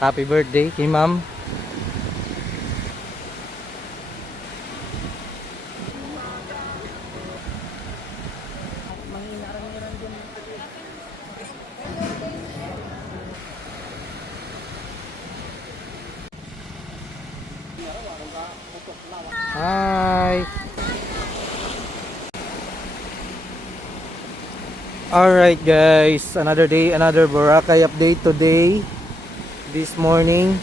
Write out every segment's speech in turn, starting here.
Happy birthday kay ma'am. Hi. Alright guys, another day, another Boracay update today. This morning,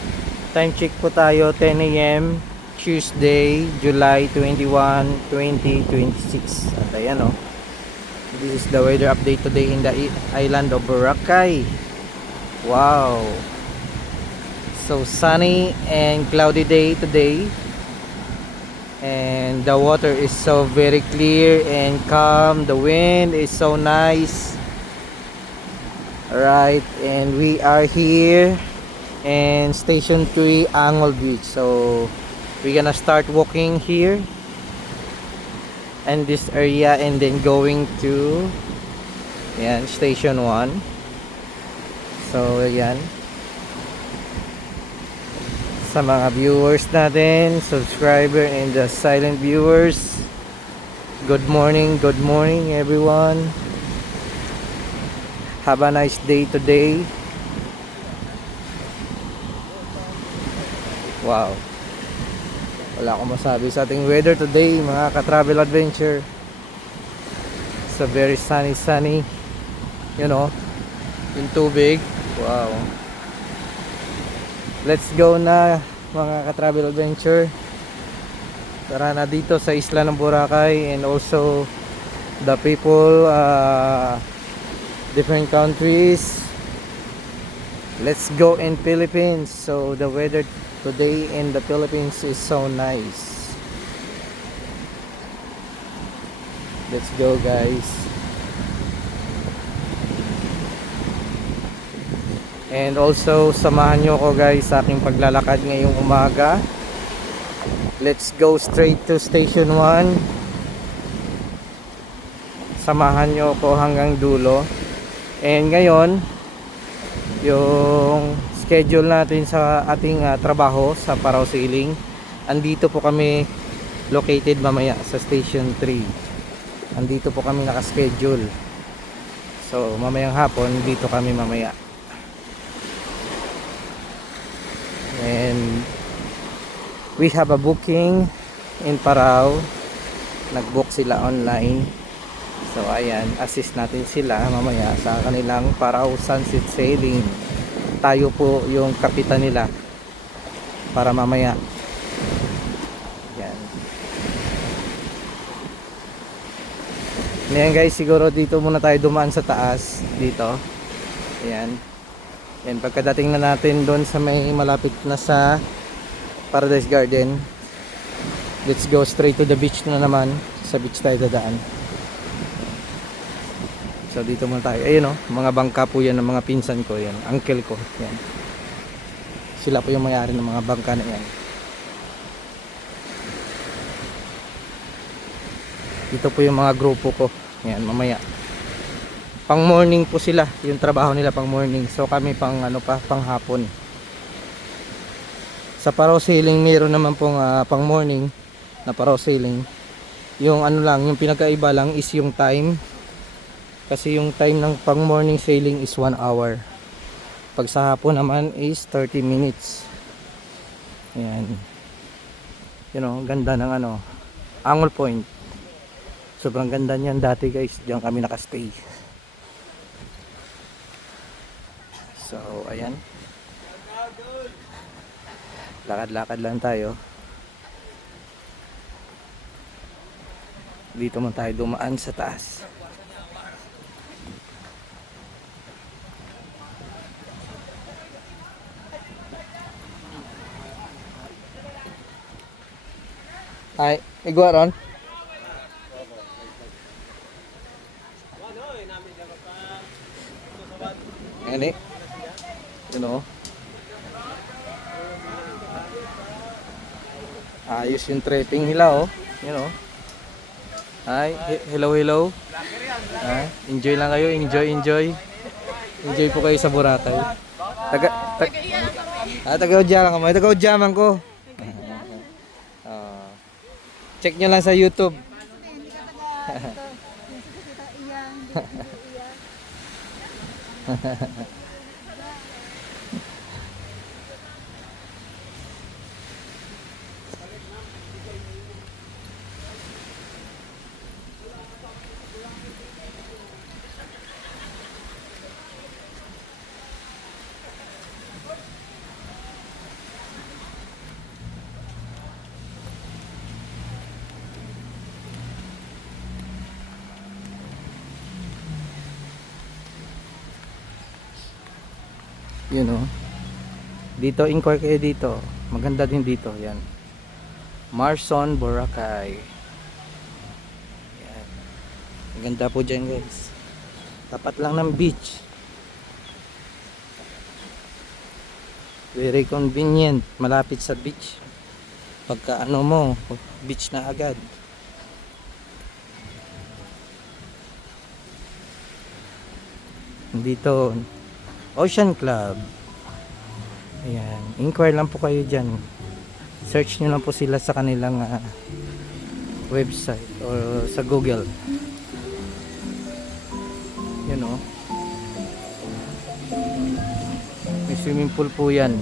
time check po tayo, 10 a.m. Tuesday, July 21, 2026. At ayan this is the weather update today in the island of Boracay. Wow, so sunny and cloudy day today, and the water is so very clear and calm. The wind is so nice. Alright, and we are here in Station 3 Angol Beach. So we're gonna start walking here and this area, and then going to Station 1. So ayan, sa mga viewers natin, subscriber and the silent viewers, good morning everyone. Have a nice day today. Wow, wala akong masabi sa ating weather today mga ka-travel adventure. It's a very sunny, yung tubig. Wow, let's go na mga ka-travel adventure. Tara na dito sa isla ng Boracay, and also the people, different countries. Let's go in Philippines. So the weather today in the Philippines is so nice. Let's go guys. And also samahan nyo ko guys sa aking paglalakad ngayong umaga. Let's go straight to Station 1. Samahan nyo ko hanggang dulo. And ngayon, yung schedule natin sa ating trabaho sa Parao Sailing, andito po kami located mamaya sa Station 3. Andito po kami naka-schedule. So mamayang hapon dito kami mamaya. And we have a booking in Parao. Nag-book sila online. So ayan, assist natin sila mamaya sa kanilang Parao Sunset Sailing. Tayo po yung kapitan nila para mamaya. Yan. Ngayon guys, siguro dito muna tayo dumaan sa taas dito. Ayan. And pagkadating na natin doon sa may malapit na sa Paradise Garden, let's go straight to the beach na naman. Sa beach tayo dadaan. So dito muna tayo. Ayun mga bangka po yan ng mga pinsan ko, yan, uncle ko, yan. Sila po yung may-ari ng mga bangka na yan. Dito po yung mga grupo ko. Yan, mamaya. Pang morning po sila, yung trabaho nila pang morning. So kami pang pang hapon. Sa Parao Sailing meron naman pong pang morning na Parao Sailing. Yung yung pinakaiba lang is yung time. Kasi yung time ng pang morning sailing is 1 hour. Pag sa hapon naman is 30 minutes. Ayan. Ganda ng Angol Point. Sobrang ganda niyan dati guys. Diyan kami nakastay. So ayan, lakad-lakad lang tayo. Dito man tayo dumaan sa taas. Ay, igwa ron. Ini ayos yung tripping nila Hi, hello. Enjoy lang kayo, enjoy po kayo sa Boracay. Taga-udyaman ka mo. Taga-udyaman ko. Check nyo lang sa YouTube. Hindi ka taga ito. Yung kita iyang. You know. Dito, inquire kayo dito. Maganda din dito. Yan. Marson, Boracay. Yan. Maganda po dyan guys. Tapat lang ng beach. Very convenient. Malapit sa beach. Pagka ano mo, beach na agad. Dito, Ocean Club. Ayan. Inquire lang po kayo dyan. Search nyo lang po sila sa kanilang website or sa Google. You know. May swimming pool po yan.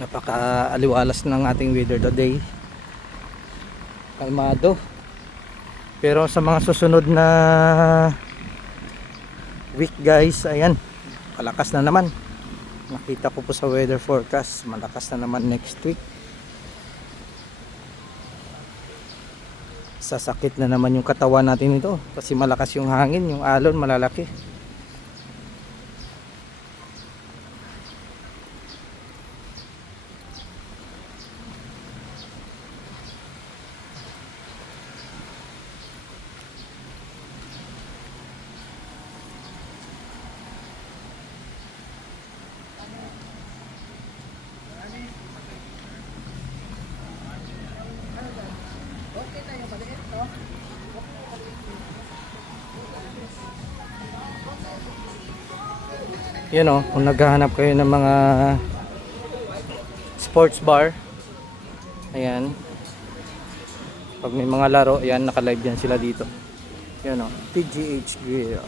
Napaka-aliwalas ng ating weather today. Kalmado. Pero sa mga susunod na week guys, ayan, malakas na naman. Nakita ko po sa weather forecast, malakas na naman next week. Sasakit na naman yung katawan natin ito kasi malakas yung hangin, yung alon malalaki. Yun o, kung naghahanap kayo ng mga sports bar, ayan, pag may mga laro, ayan, naka-live yan sila dito. Yun o, TGH Grill.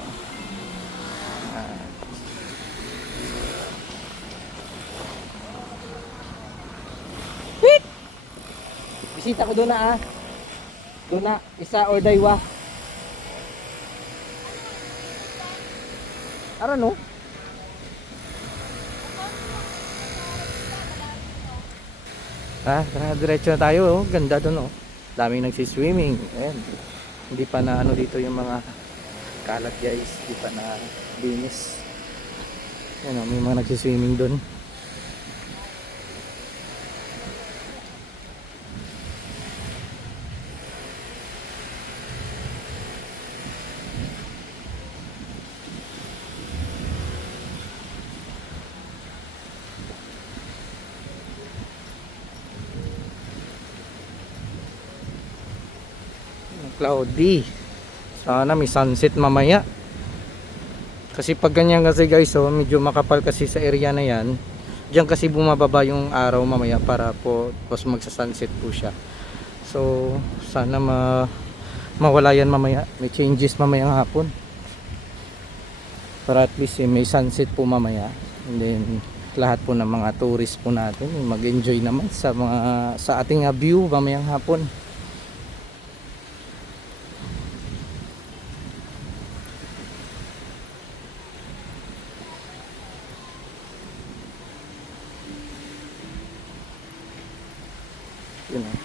Wait! Bisita ko doon na doon na, isa or daywa. Ara no? Diretso na tayo, oh. Ganda doon, oh. Daming nagsiswimming. Ayan. Hindi pa na ano dito yung mga kalat guys, hindi pa na linis. Ayan, oh, may mga nagsiswimming doon. Cloudy. Sana may sunset mamaya. Kasi pag ganyan kasi guys, oh, medyo makapal kasi sa area na yan. Diyan kasi bumababa yung araw mamaya para po tapos magsa-sunset po siya. So sana mawala yan mamaya. May changes mamaya ng hapon. Para at least may sunset po mamaya. And then lahat po ng mga tourist po natin mag-enjoy naman sa ating view mamayang hapon. Yun oh.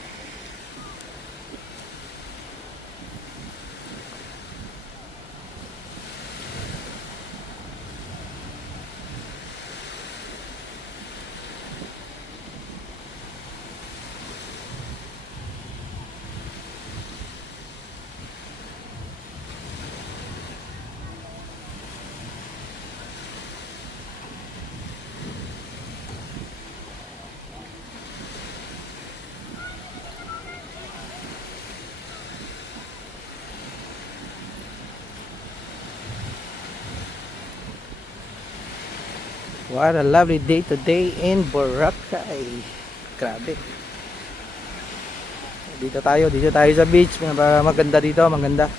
What a lovely day today in Boracay. Grabe. Dito tayo sa beach. Maganda dito, maganda.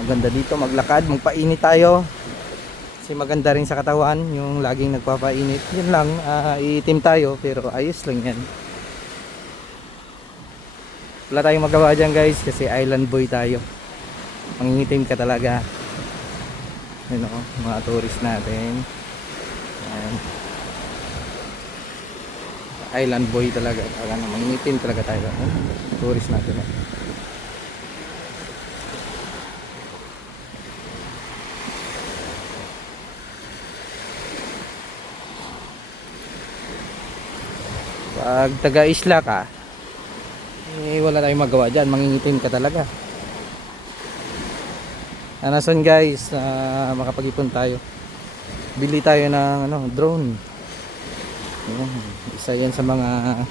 Maganda dito maglakad, magpainit tayo. Kasi maganda rin sa katawan yung laging nagpapainit. Yun lang, iitim tayo pero ayos lang yan. Wala tayong magawa dyan guys kasi island boy tayo. Mangingitim ka talaga. Yun o, mga tourist natin. Ayan. Island boy talaga. Mangingitim talaga tayo. Tourist natin. Pag taga-isla ka, wala tayong magawa dyan. Mangingitim ka talaga. Anason guys, makapag-ipon tayo. Bili tayo ng drone. Isa yan sa mga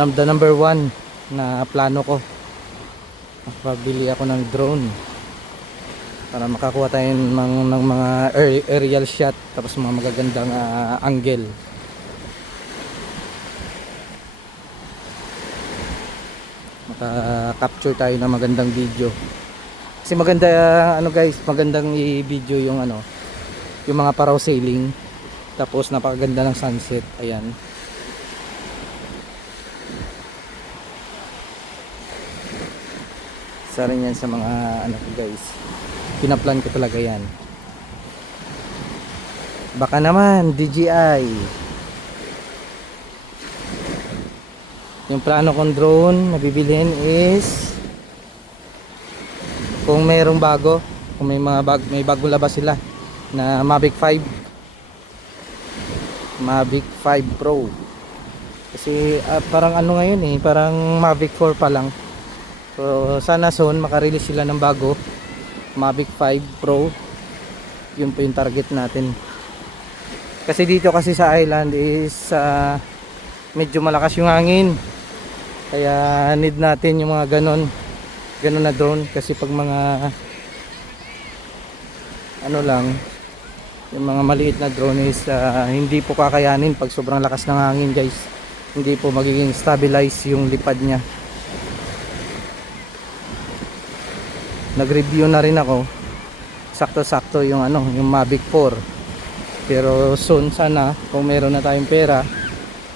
number 1 na plano ko. Makapabili ako ng drone para makakuha tayo ng mga aerial shot, tapos mga magagandang angle. Maka-capture tayo ng magandang video. Kasi maganda guys, magandang i-video yung yung mga paraw sailing. Tapos napakaganda ng sunset. Ayan. Isa rin yan sa mga guys. Pinaplan ko talaga yan. Baka naman DJI. Yung plano kong drone na bibilhin is kung mayroong bago, kung may may bagong labas sila na Mavic 5 Pro. Kasi parang ngayon parang Mavic 4 pa lang. So sana soon makarelease sila ng bago Mavic 5 Pro. Yun po yung target natin. Kasi dito kasi sa island is medyo malakas yung hangin. Kaya need natin yung mga ganon na drone, kasi pag mga lang, yung mga maliit na drone is hindi po kakayanin pag sobrang lakas ng hangin guys. Hindi po magiging stabilize yung lipad nya. Nag-review na rin ako, sakto-sakto yung yung Mavic 4. Pero soon sana kung meron na tayong pera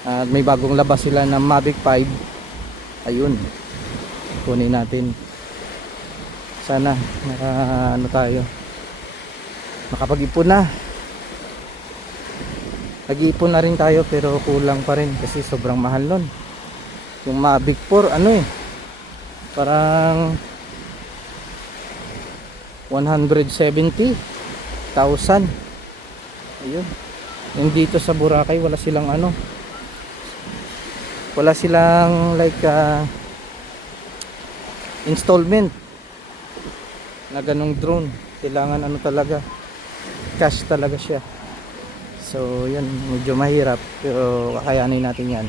at may bagong labas sila ng Mavic 5, ayun, kunin natin. Sana tayo makapag-ipon na. Nag-iipon na rin tayo pero kulang pa rin kasi sobrang mahal nun. Yung Mavic 4 parang 170,000. Ayun. Yung dito sa Boracay wala silang like installment na ganong drone. Kailangan talaga, cash talaga siya. So yan, medyo mahirap pero kakayanin natin yan.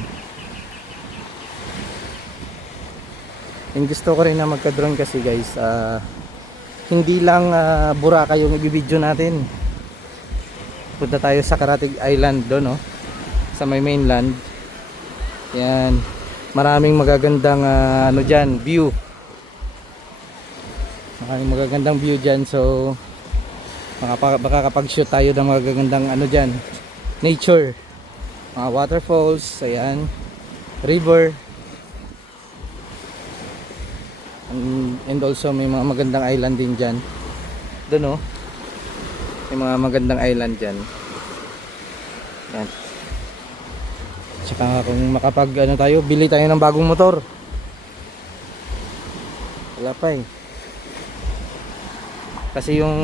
Yung gusto ko rin na magka-drone kasi guys, hindi lang Boracay yung i-video natin. Punta tayo sa Karatig Island doon, sa may mainland. Yan, maraming magagandang dyan, view. Maraming magagandang view dyan. So baka kapag shoot tayo ng magagandang dyan, nature, mga waterfalls, ayan, river, and also may mga magandang island din dyan doon, may mga magandang island dyan. Yan. Tsaka kung makapag ano tayo, bili tayo ng bagong motor. Wala pa eh. Kasi yung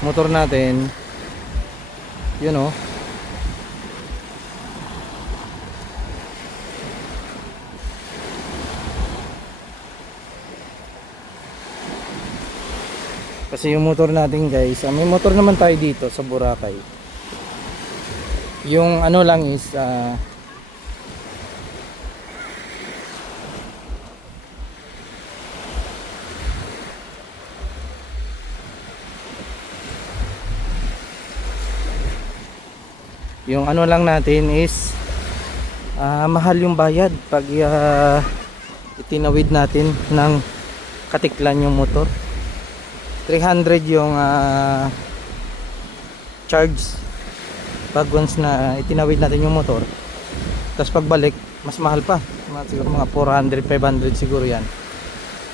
motor natin, yun oh. Kasi yung motor natin guys, may motor naman tayo dito sa Boracay. Yung ano lang is yung ano lang natin is mahal yung bayad pag itinawid natin ng Katiklan yung motor. 300 yung charge pag once na itinawid natin yung motor. Tapos pagbalik mas mahal pa, siguro mga 400, 500 siguro yan.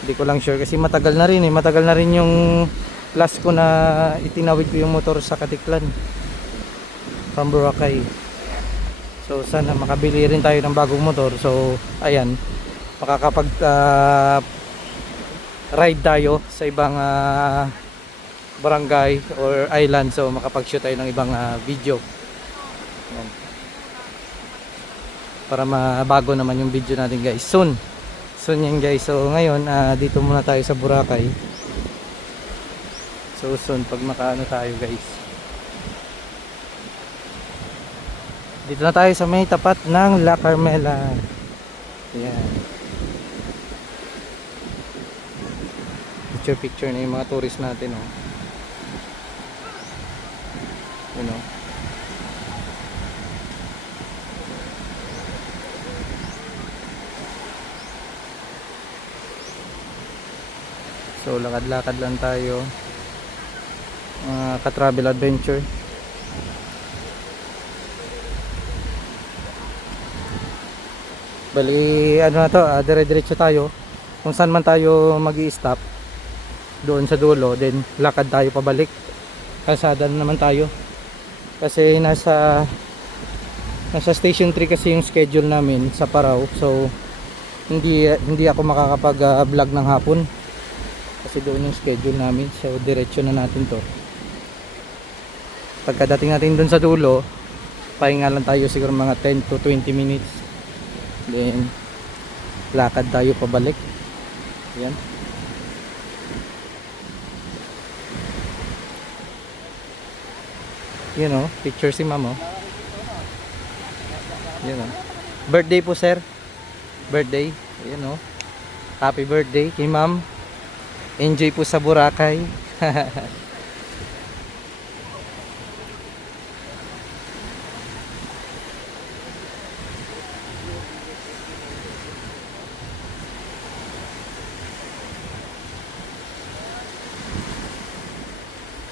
Hindi ko lang sure kasi matagal na rin yung last ko na itinawid ko yung motor sa Katiklan from Boracay. So sana makabili rin tayo ng bagong motor. So ayan, makakapag ride tayo sa ibang barangay or island. So makapag-shoot tayo ng ibang video. Ayan. Para mabago naman yung video natin guys. Soon yan guys. So ngayon dito muna tayo sa Boracay. So soon pag makaano tayo guys. Dito na tayo sa may tapat ng La Carmela. Ayan. Picture na yung mga tourist natin oh. Yun oh. So lakad-lakad lang tayo. Ka-travel adventure. Bali ano na to, dire-diretso tayo. Kung saan man tayo magi-stop doon sa dulo, then lakad tayo pabalik. Kalsada naman tayo. Kasi nasa station 3 kasi yung schedule namin sa Parao. So hindi ako makakapag-vlog ng hapon. Kasi doon yung schedule namin. So diretso na natin to. Pagkadating natin doon sa dulo, pahinga lang tayo siguro mga 10 to 20 minutes. Then lakad tayo pabalik. Ayan. Yun o, picture si ma'am o. Yun o. Birthday po sir. Birthday. Yun o. Happy birthday kay ma'am. Enjoy po sa Boracay.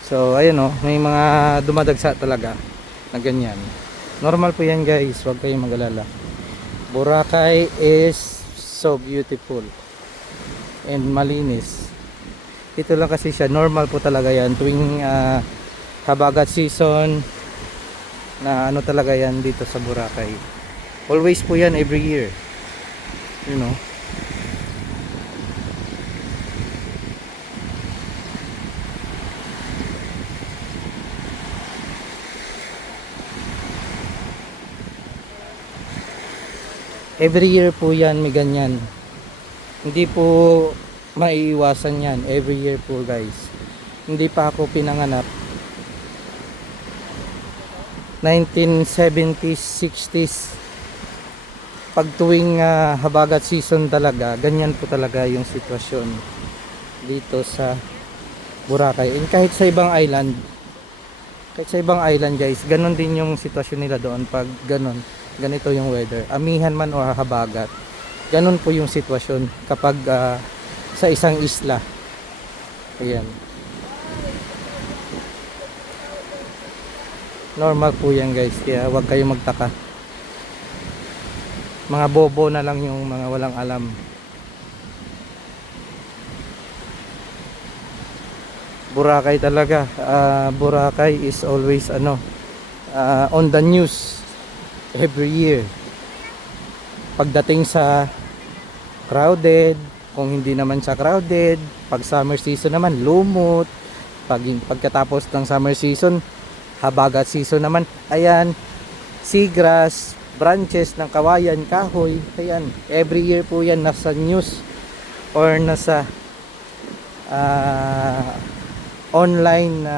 So ayun oh, may mga dumadagsa talaga na ganyan. Normal po yan guys, huwag kayong mag-alala. Boracay is so beautiful and malinis. Ito lang kasi siya, normal po talaga yan tuwing habagat season na ano talaga yan dito sa Boracay. Always po yan, every year. You know. Every year po yan may ganyan. Hindi po maiiwasan yan. Every year po guys. Hindi pa ako pinanganak. 1970s, 60s. Pag tuwing habagat season talaga, ganyan po talaga yung sitwasyon dito sa Boracay. And kahit sa ibang island, guys, ganun din yung sitwasyon nila doon pag ganun. Ganito yung weather, amihan man o habagat, ganun po yung sitwasyon kapag sa isang isla. Ayan, normal po yan guys, kaya huwag kayong magtaka. Mga bobo na lang yung mga walang alam. Boracay talaga, Boracay is always on the news every year. Pagdating sa crowded, kung hindi naman sa crowded, pag summer season naman lumot, pagkatapos ng summer season, habagat season naman, ayan, seagrass, branches ng kawayan, kahoy, ayan, every year po yan nasa news or nasa online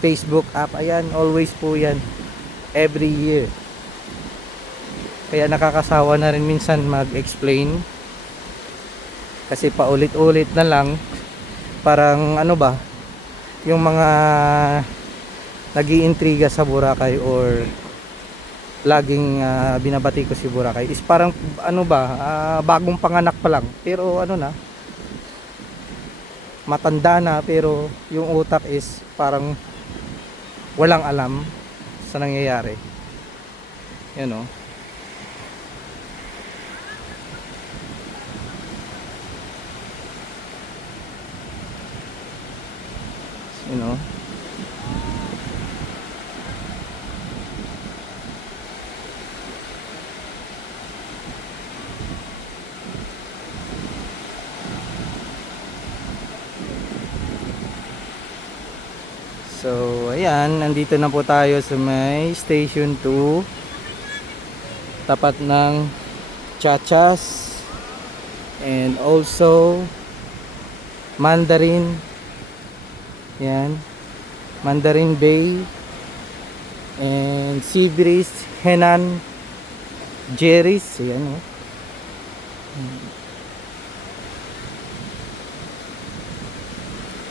Facebook app, ayan, always po yan every year. Kaya nakakasawa na rin minsan mag-explain kasi paulit-ulit na lang, parang ano ba, yung mga nag-iintriga sa Boracay or laging binabati ko si Boracay is parang ano ba, bagong panganak pa lang, pero ano na, matanda na, pero yung utak is parang walang alam sa nangyayari. Yan o. You know. So, ayan, nandito na po tayo sa may Station 2. Tapat ng Chachas and also Mandarin. Yan, Mandarin Bay and Seabreeze, Henan, Jerry's, yan o.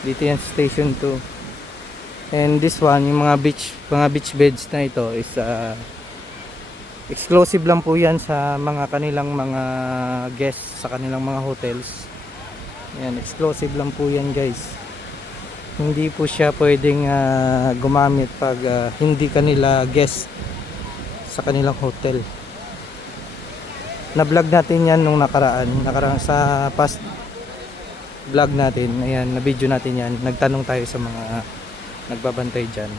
Dito yan, Station 2. And this one, yung mga beach beds na ito is exclusive lang po yan sa mga kanilang mga guests sa kanilang mga hotels. Yan, exclusive lang po yan, guys. Hindi po siya pwedeng gumamit pag hindi kanila guest sa kanilang hotel. Na-vlog natin yan nung nakaraan sa past vlog natin. Ayan, na-video natin yan. Nagtanong tayo sa mga nagbabantay dyan.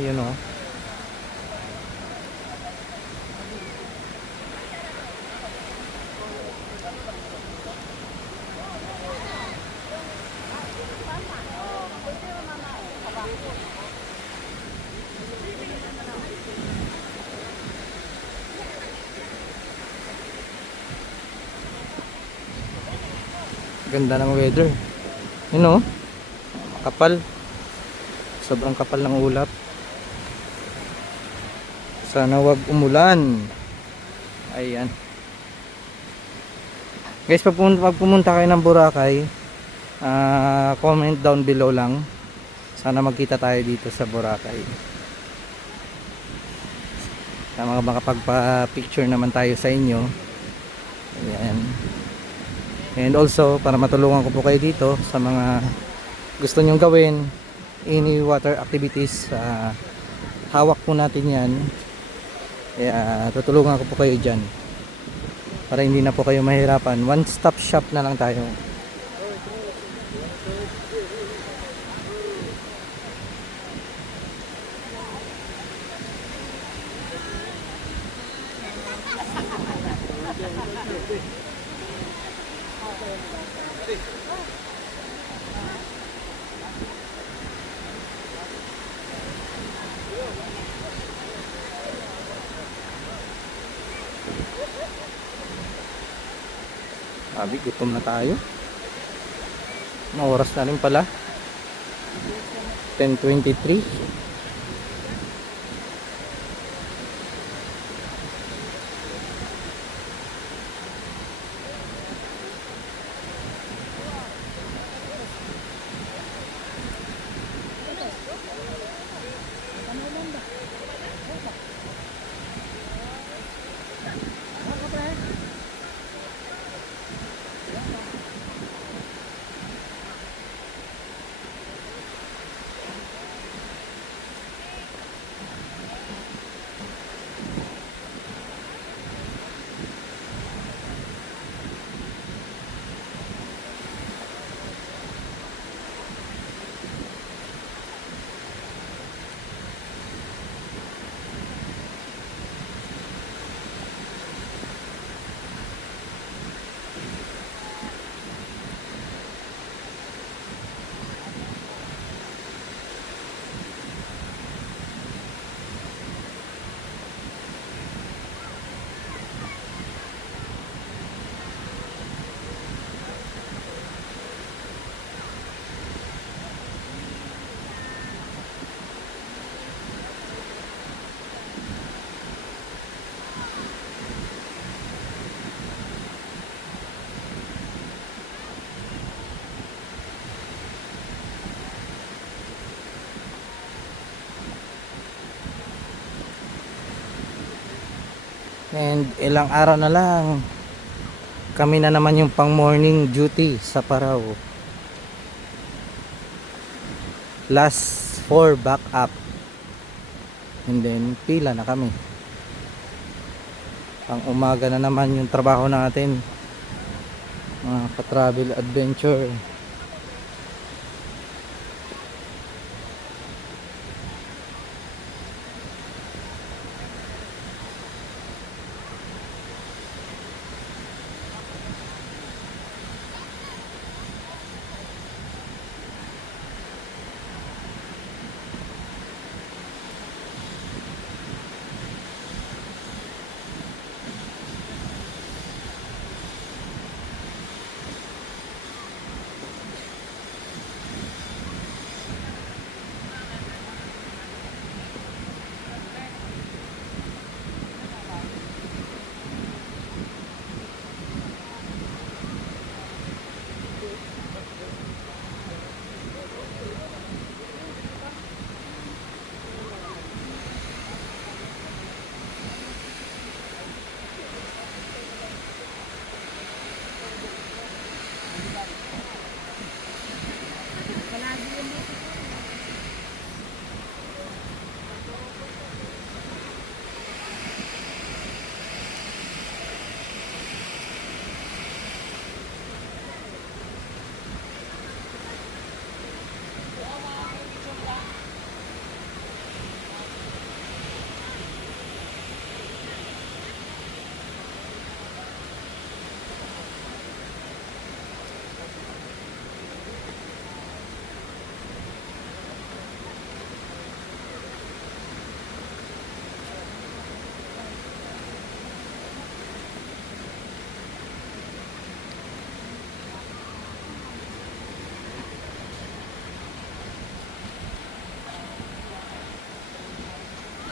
Ayun o. Ganda ng weather. You know, kapal. Sobrang kapal ng ulap. Sana wag umulan. Ayan. Guys, pag pumunta kayo ng Boracay, comment down below lang. Sana magkita tayo dito sa Boracay. Sana makapagpa-picture naman tayo sa inyo. Ayan. And also, para matulungan ko po kayo dito sa mga gusto nyong gawin, any water activities, hawak po natin yan. Kaya tutulungan ko po kayo dyan para hindi na po kayo mahirapan. One stop shop na lang tayo. Sabi, gutom na tayo. Ano oras na rin pala? 10:23. And ilang araw na lang kami na naman yung pang morning duty sa Parao. Last 4 back up. And then pila na kami. Pang umaga na naman yung trabaho natin. Mga ka-travel adventure.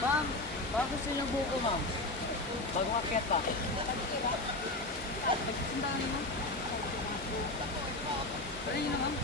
Ma'am, baka gusto niyo buko, ma'am. Bagong akyat pa. Nagsisindahan niyo, ma'am? Pwede niyo na, ma'am?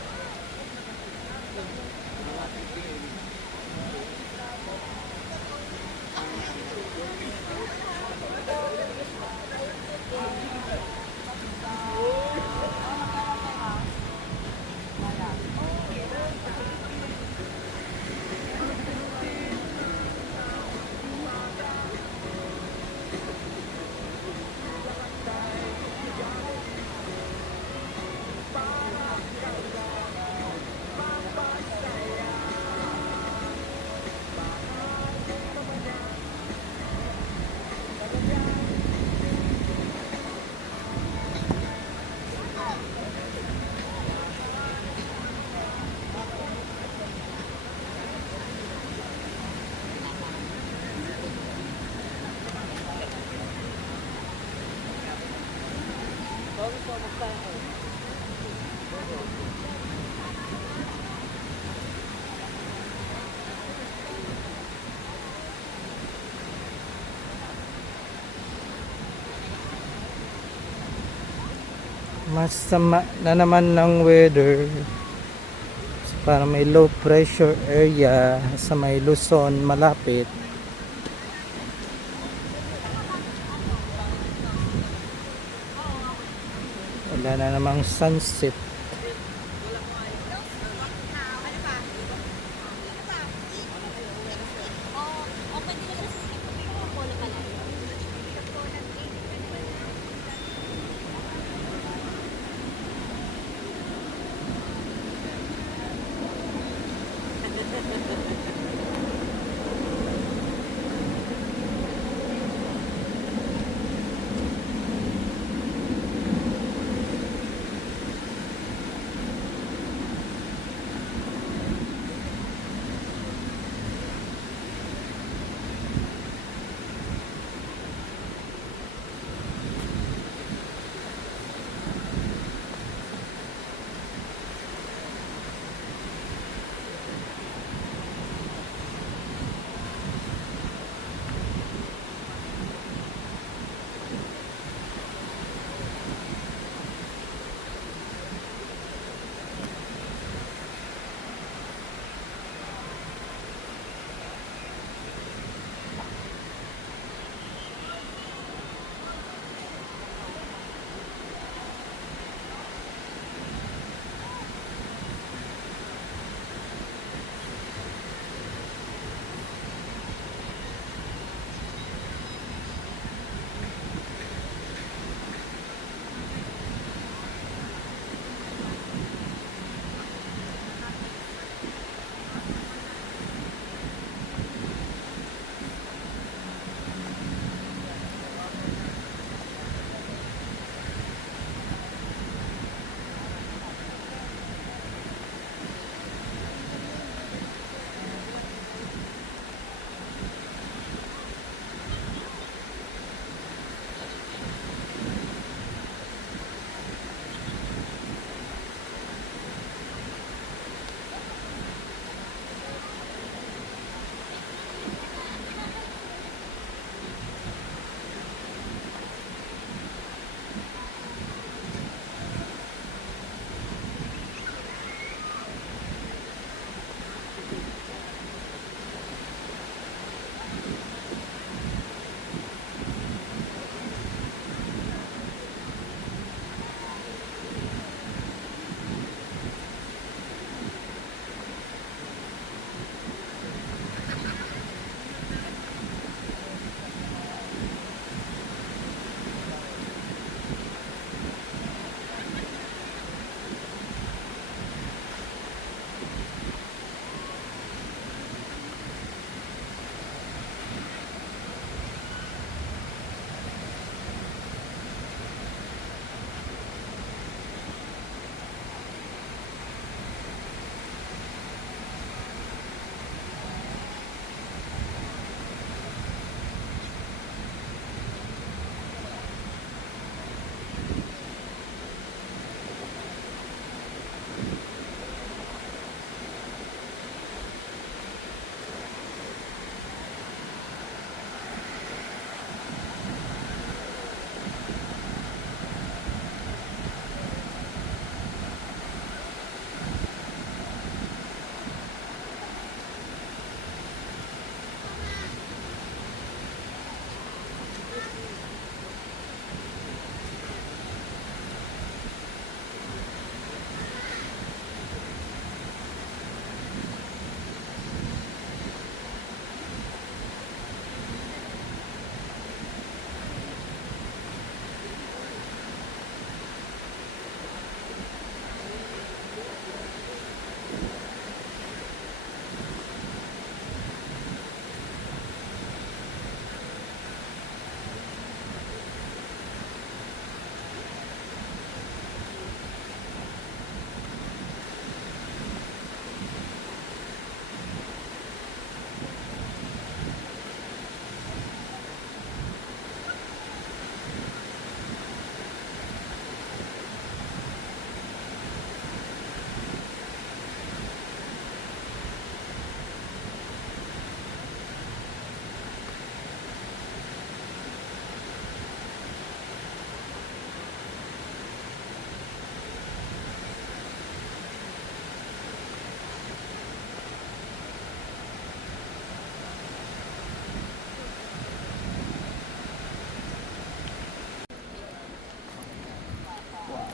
Masama na naman ng weather. Para may low pressure area sa may Luzon malapit. Wala na namang sunset.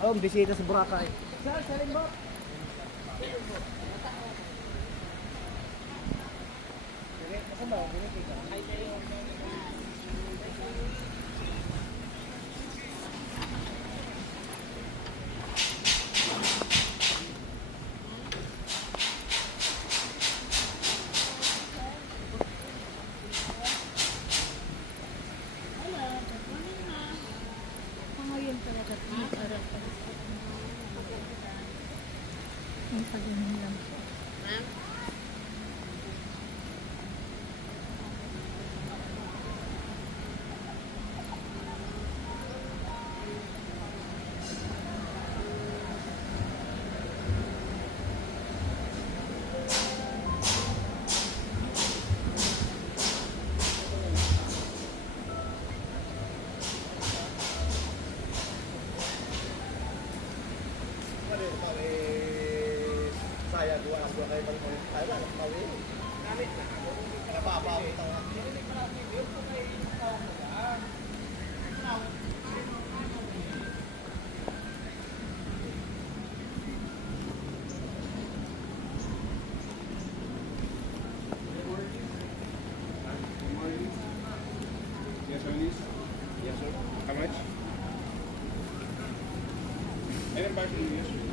Oh, bisita sa Boracay. Sir, saling mo. Ngayon talaga pinag-aral pa. Ang pag-inom lang siya. Saya dua kayo pag mo. Ay wala pa wi. Gamit na ako. Napapaw ito. Yes, Chinese? Yes, sir. How much? I didn't buy from you yesterday.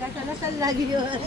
Kasal-kasal lagi yun.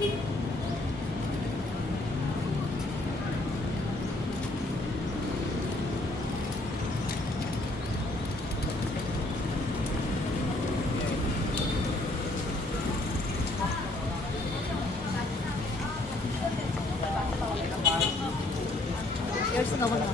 Years na wala.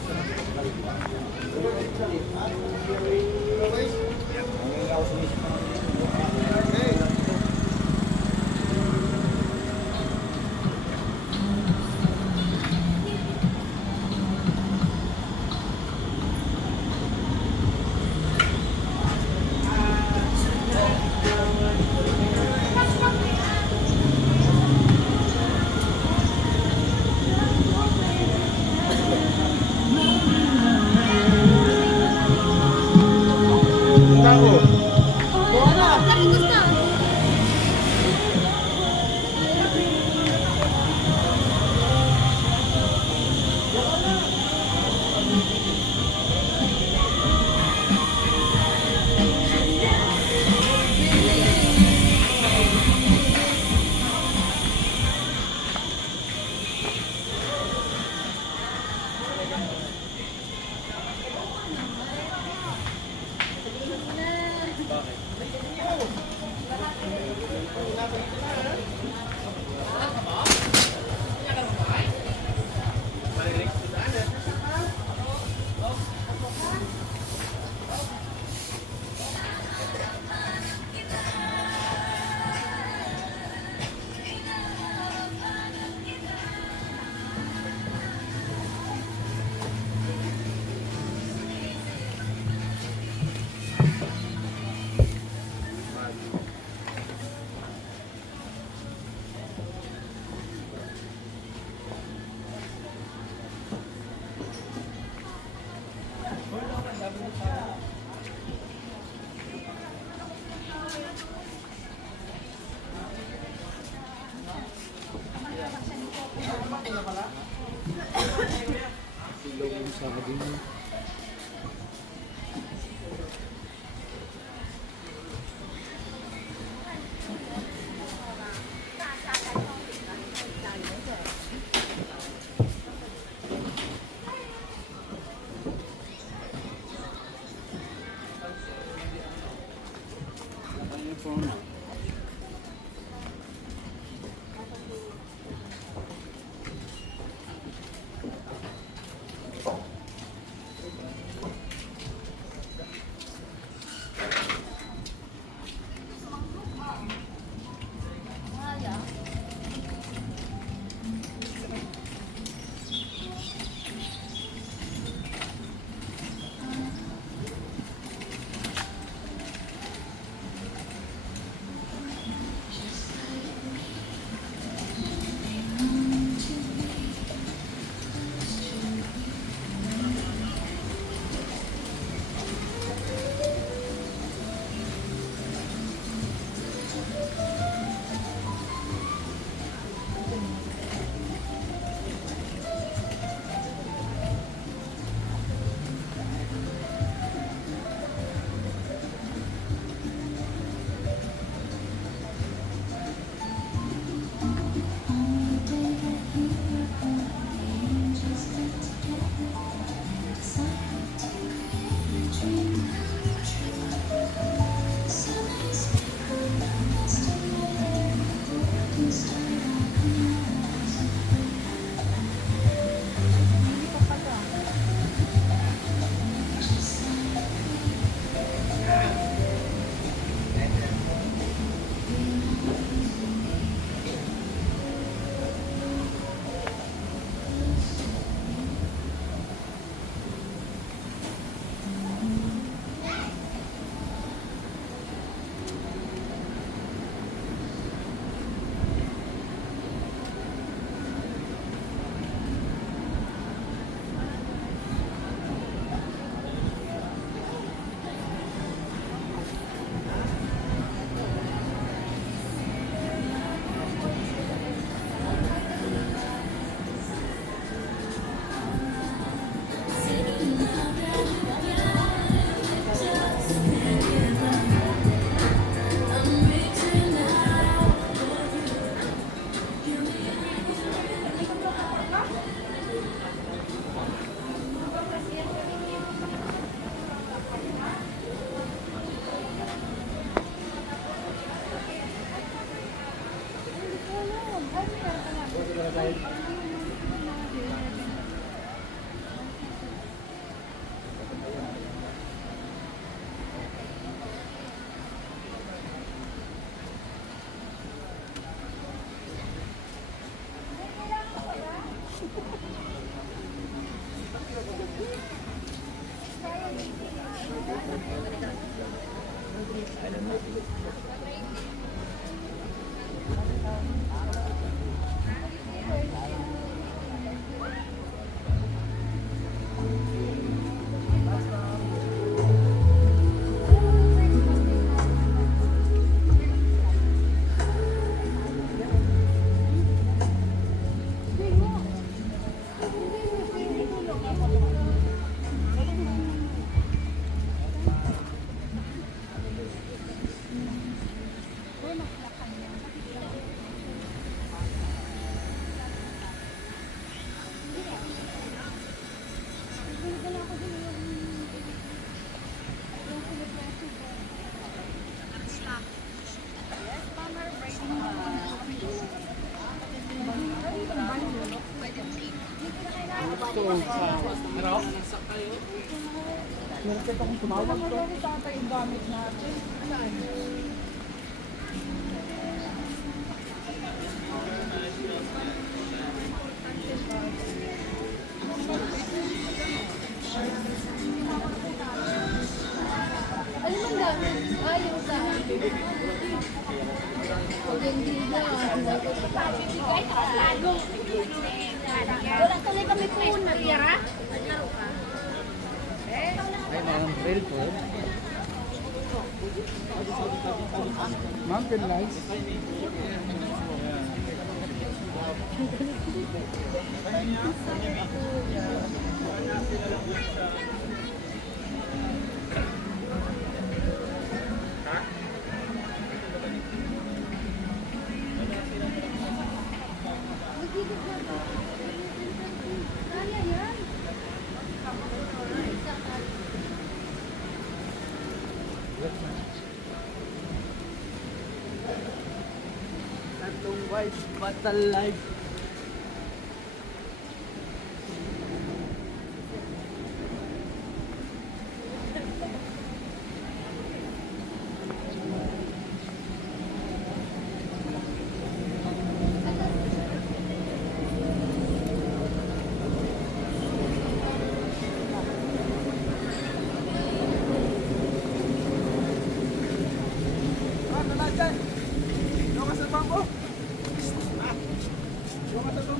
Ano man gamit? Ah, yung sa... Wala tuloy kami po na. Ay, mayroong bill po. Mountain lights. Kaya yan. Tatlong white battle life.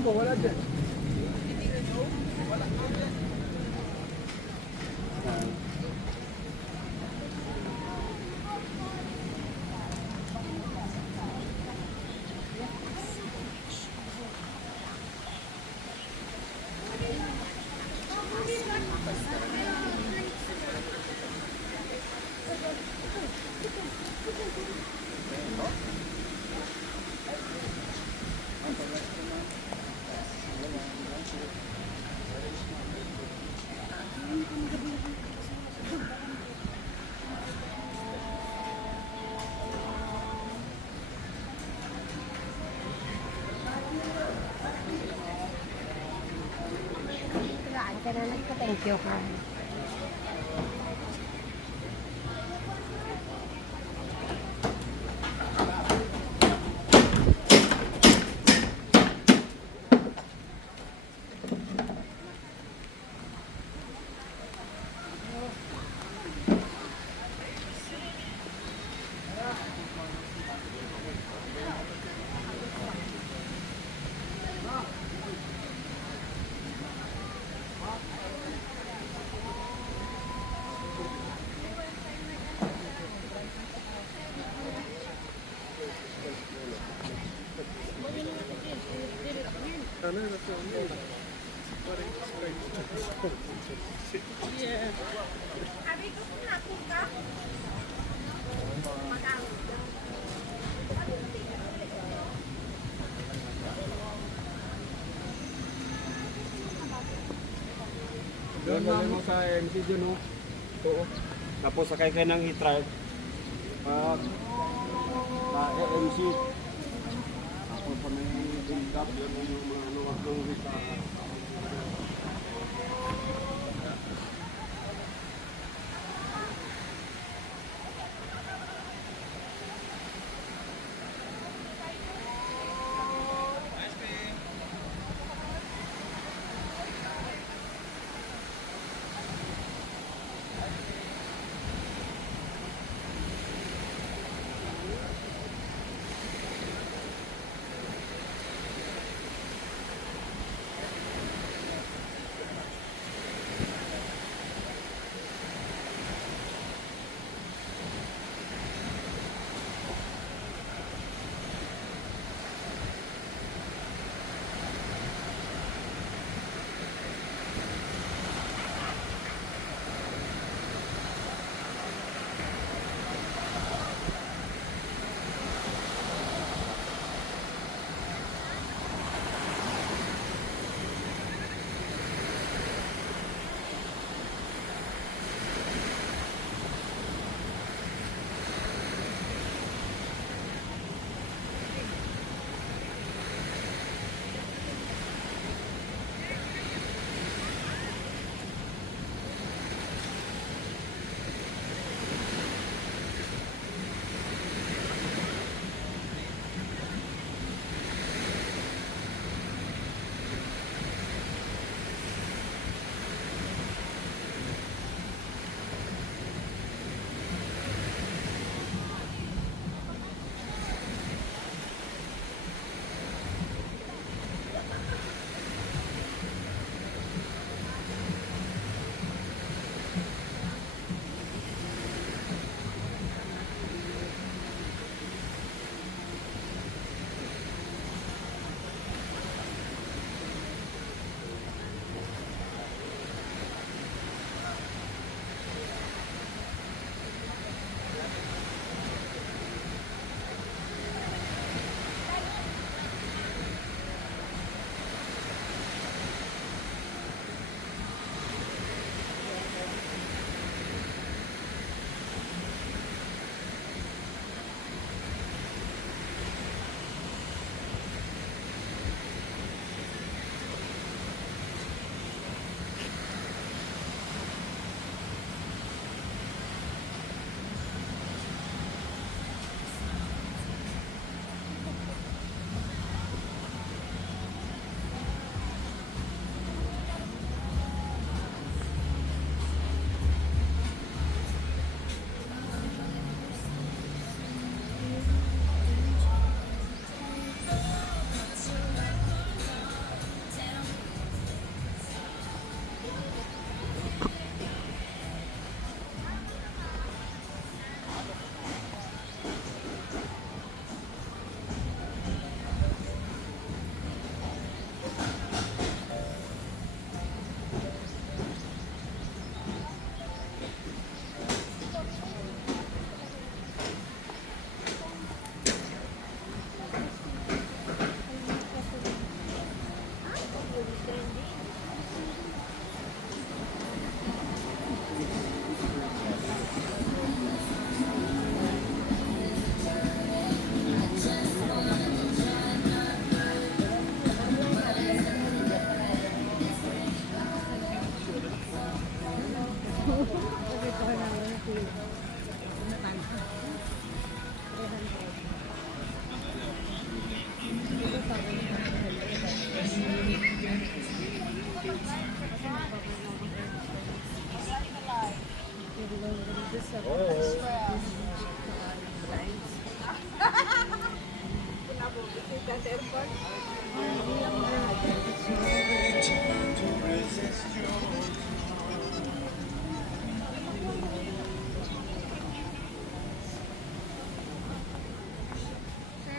Wala dyan. Thank you. Doon mo sa MC dyan, no? Ito, oh. Tapos sakay kayo ng e-trike. Pag sa AMC. Tapos pa may build-up, yun yung mga ano, yung sa... Sir,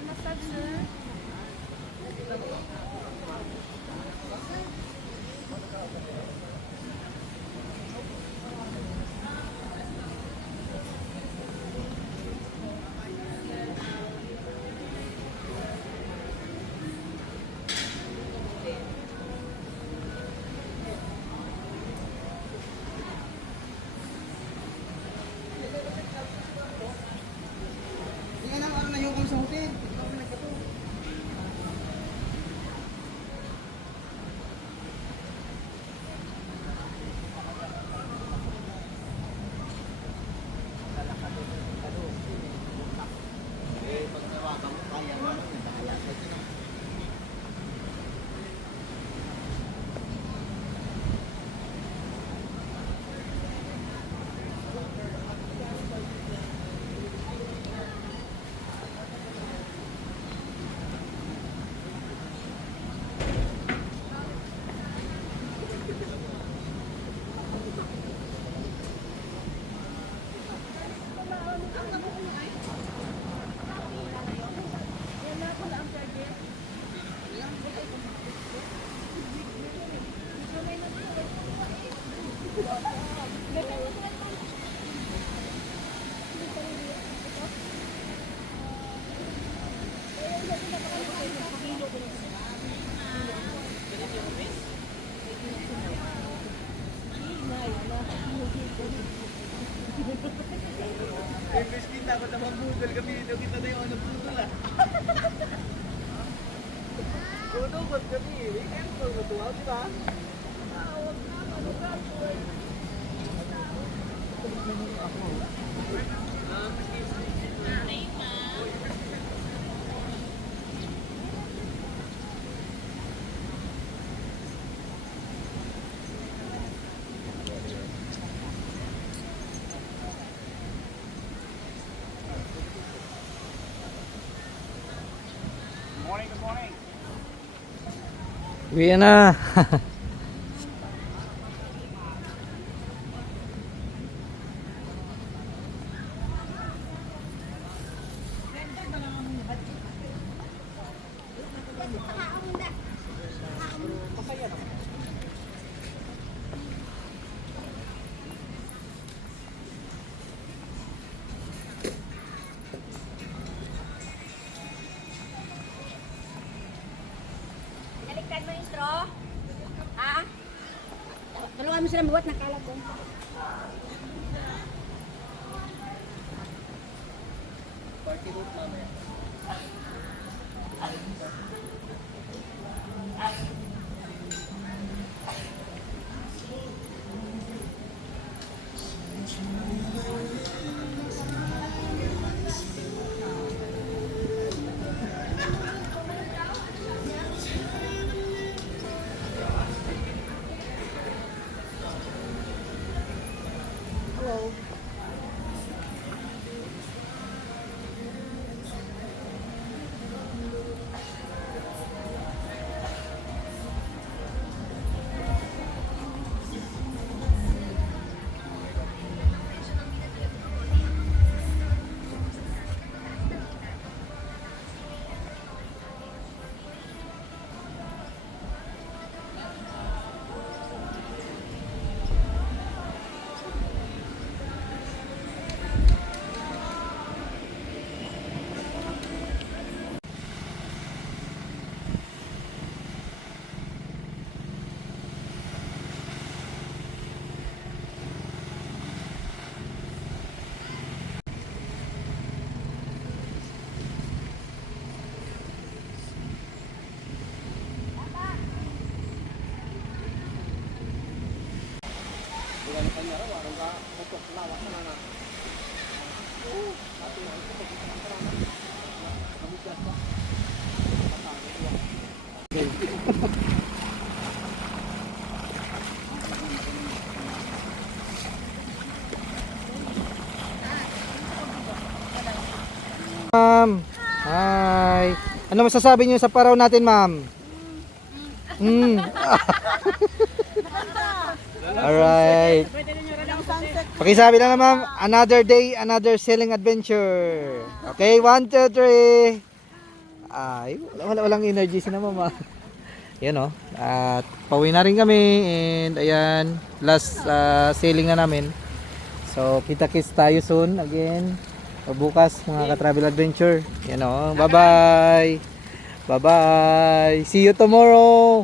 massage, sir. Imbes kita ko na mag-google kami dito, kita na yung ano Google ah. Google ba't kami? Kaya ko matuwa, di ba? Morning, good morning. Uwi na. Baliktad mo yung straw. Ha? Tulungan mo sila mabuhat, nakalag ko. Party route mamaya. Hi. Ano masasabi niyo sa paraw natin, ma'am? Alright. Pakisabi lang na, ma'am. Another day, another sailing adventure. Okay, 1, 2, 3. Ay, walang energy si na, mama. Yan, oh. At pauwi na rin kami. And ayan, last sailing na namin. So, kita-kits tayo soon again. O bukas, mga ka-travel adventure. Yan, oh. Bye-bye. Bye-bye. See you tomorrow.